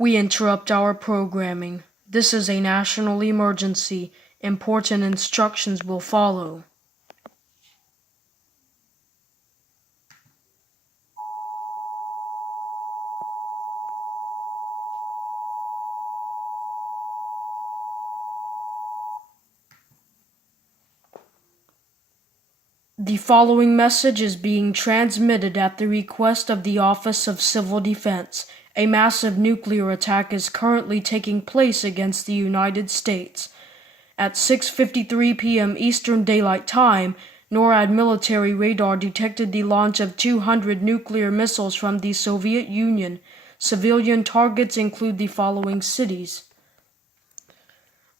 We interrupt our programming. This is a national emergency. Important instructions will follow. The following message is being transmitted at the request of the Office of Civil Defense. A massive nuclear attack is currently taking place against the United States. At 6:53 p.m. Eastern Daylight Time, NORAD military radar detected the launch of 200 nuclear missiles from the Soviet Union. Civilian targets include the following cities: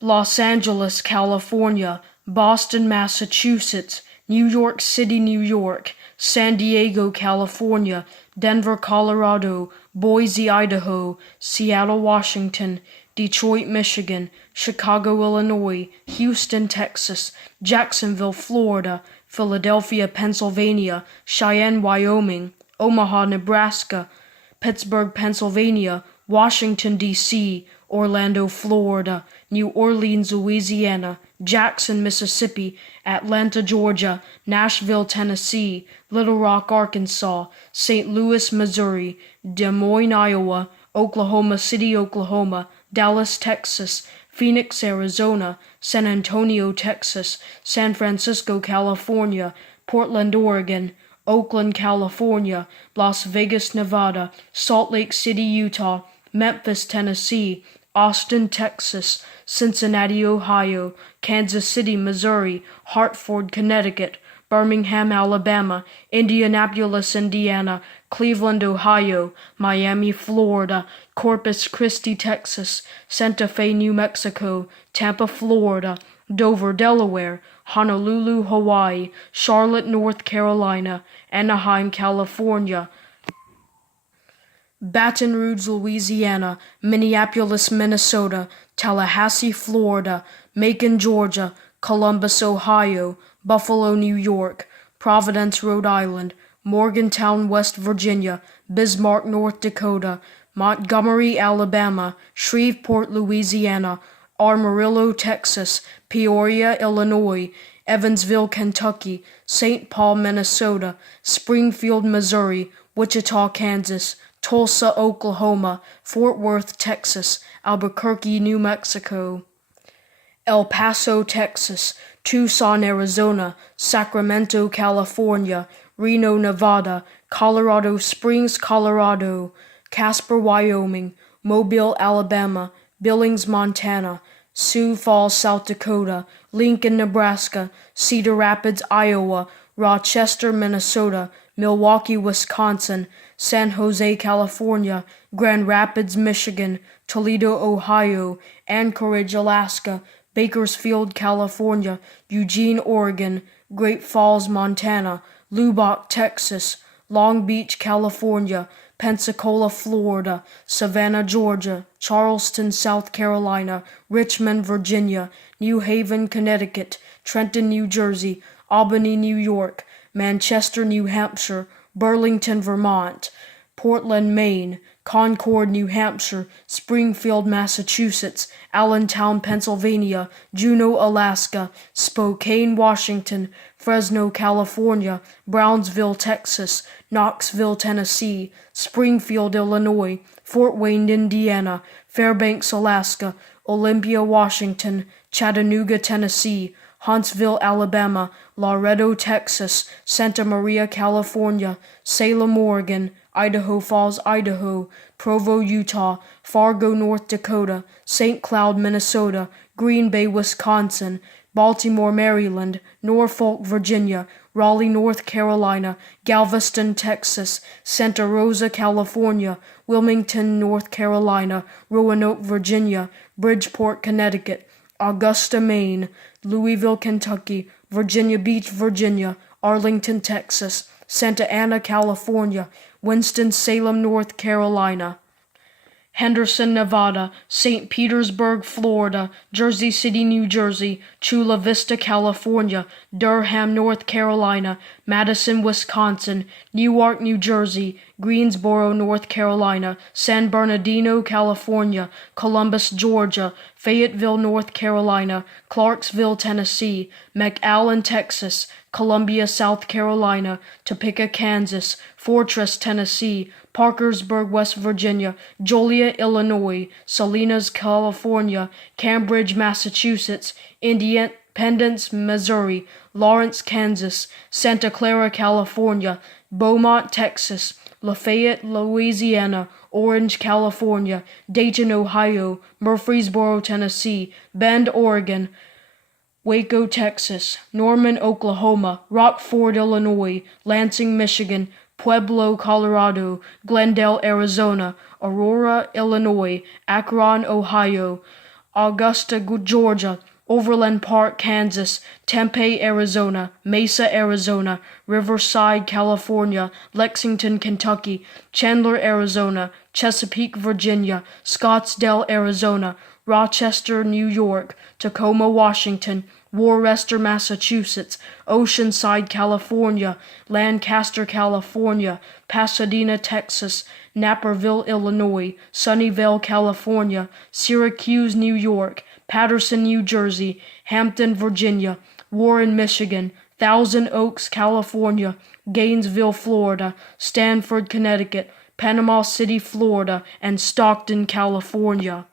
Los Angeles, California; Boston, Massachusetts; New York City, New York; San Diego, California; Denver, Colorado; Boise, Idaho; Seattle, Washington; Detroit, Michigan; Chicago, Illinois; Houston, Texas; Jacksonville, Florida; Philadelphia, Pennsylvania; Cheyenne, Wyoming; Omaha, Nebraska; Pittsburgh, Pennsylvania; Washington, D.C., Orlando, Florida; New Orleans, Louisiana; Jackson, Mississippi; Atlanta, Georgia; Nashville, Tennessee; Little Rock, Arkansas; St. Louis, Missouri; Des Moines, Iowa; Oklahoma City, Oklahoma; Dallas, Texas; Phoenix, Arizona; San Antonio, Texas; San Francisco, California; Portland, Oregon; Oakland, California; Las Vegas, Nevada; Salt Lake City, Utah; Memphis, Tennessee; Austin, Texas; Cincinnati, Ohio; Kansas City, Missouri; Hartford, Connecticut; Birmingham, Alabama; Indianapolis, Indiana; Cleveland, Ohio; Miami, Florida; Corpus Christi, Texas; Santa Fe, New Mexico; Tampa, Florida; Dover, Delaware; Honolulu, Hawaii; Charlotte, North Carolina; Anaheim, California; Baton Rouge, Louisiana; Minneapolis, Minnesota; Tallahassee, Florida; Macon, Georgia; Columbus, Ohio; Buffalo, New York; Providence, Rhode Island; Morgantown, West Virginia; Bismarck, North Dakota; Montgomery, Alabama; Shreveport, Louisiana; Amarillo, Texas; Peoria, Illinois; Evansville, Kentucky; St. Paul, Minnesota; Springfield, Missouri; Wichita, Kansas; Tulsa, Oklahoma; Fort Worth, Texas; Albuquerque, New Mexico; El Paso, Texas; Tucson, Arizona; Sacramento, California; Reno, Nevada; Colorado Springs, Colorado; Casper, Wyoming; Mobile, Alabama; Billings, Montana; Sioux Falls, South Dakota; Lincoln, Nebraska; Cedar Rapids, Iowa; Rochester, Minnesota; Milwaukee, Wisconsin; San Jose, California; Grand Rapids, Michigan; Toledo, Ohio; Anchorage, Alaska; Bakersfield, California; Eugene, Oregon; Great Falls, Montana; Lubbock, Texas; Long Beach, California; Pensacola, Florida; Savannah, Georgia; Charleston, South Carolina; Richmond, Virginia; New Haven, Connecticut; Trenton, New Jersey; Albany, New York; Manchester, New Hampshire; Burlington, Vermont; Portland, Maine; Concord, New Hampshire; Springfield, Massachusetts; Allentown, Pennsylvania; Juneau, Alaska; Spokane, Washington; Fresno, California; Brownsville, Texas; Knoxville, Tennessee; Springfield, Illinois; Fort Wayne, Indiana; Fairbanks, Alaska; Olympia, Washington; Chattanooga, Tennessee; Huntsville, Alabama; Laredo, Texas; Santa Maria, California; Salem, Oregon; Idaho Falls, Idaho; Provo, Utah; Fargo, North Dakota; St. Cloud, Minnesota; Green Bay, Wisconsin; Baltimore, Maryland; Norfolk, Virginia; Raleigh, North Carolina; Galveston, Texas; Santa Rosa, California; Wilmington, North Carolina; Roanoke, Virginia; Bridgeport, Connecticut; Augusta, Maine; Louisville, Kentucky; Virginia Beach, Virginia; Arlington, Texas; Santa Ana, California; Winston-Salem, North Carolina; Henderson, Nevada, St. Petersburg, Florida, Jersey City, New Jersey, Chula Vista, California, Durham, North Carolina, Madison, Wisconsin, Newark, New Jersey, Greensboro, North Carolina, San Bernardino, California, Columbus, Georgia, Fayetteville, North Carolina, Clarksville, Tennessee, McAllen, Texas, Columbia, South Carolina, Topeka, Kansas, Fortress, Tennessee, Parkersburg, West Virginia, Joliet, Illinois, Salinas, California, Cambridge, Massachusetts, Independence, Missouri, Lawrence, Kansas, Santa Clara, California, Beaumont, Texas, Lafayette, Louisiana, Orange, California, Dayton, Ohio, Murfreesboro, Tennessee, Bend, Oregon, Waco, Texas, Norman, Oklahoma, Rockford, Illinois, Lansing, Michigan, Pueblo, Colorado, Glendale, Arizona, Aurora, Illinois, Akron, Ohio, Augusta, Georgia, Overland Park, Kansas, Tempe, Arizona, Mesa, Arizona, Riverside, California, Lexington, Kentucky, Chandler, Arizona, Chesapeake, Virginia, Scottsdale, Arizona, Rochester, New York, Tacoma, Washington, Worcester, Massachusetts, Oceanside, California, Lancaster, California, Pasadena, Texas, Naperville, Illinois, Sunnyvale, California, Syracuse, New York, Paterson, New Jersey, Hampton, Virginia, Warren, Michigan, Thousand Oaks, California, Gainesville, Florida, Stanford, Connecticut, Panama City, Florida, and Stockton, California.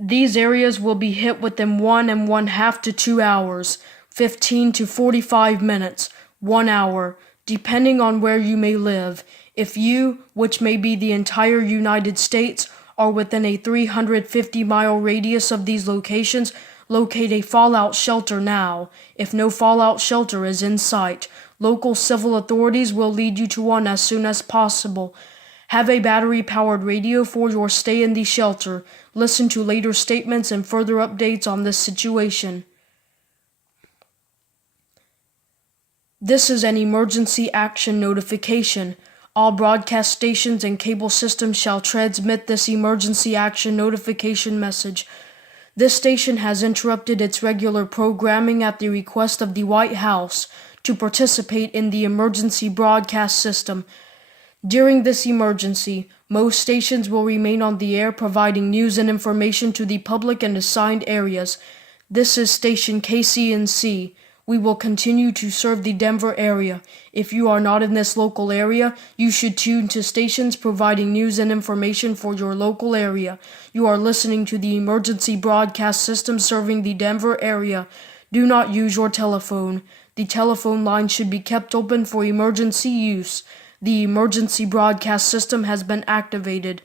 These areas will be hit within 1.5 to 2 hours, 15 to 45 minutes, 1 hour, depending on where you may live. If you, which may be the entire United States, are within a 350-mile radius of these locations, locate a fallout shelter now. If no fallout shelter is in sight, local civil authorities will lead you to one as soon as possible. Have a battery-powered radio for your stay in the shelter. Listen to later statements and further updates on this situation. This is an emergency action notification. All broadcast stations and cable systems shall transmit this emergency action notification message. This station has interrupted its regular programming at the request of the White House to participate in the emergency broadcast system. During this emergency, most stations will remain on the air providing news and information to the public in assigned areas. This is station KCNC. We will continue to serve the Denver area. If you are not in this local area, you should tune to stations providing news and information for your local area. You are listening to the emergency broadcast system serving the Denver area. Do not use your telephone. The telephone line should be kept open for emergency use. The emergency broadcast system has been activated.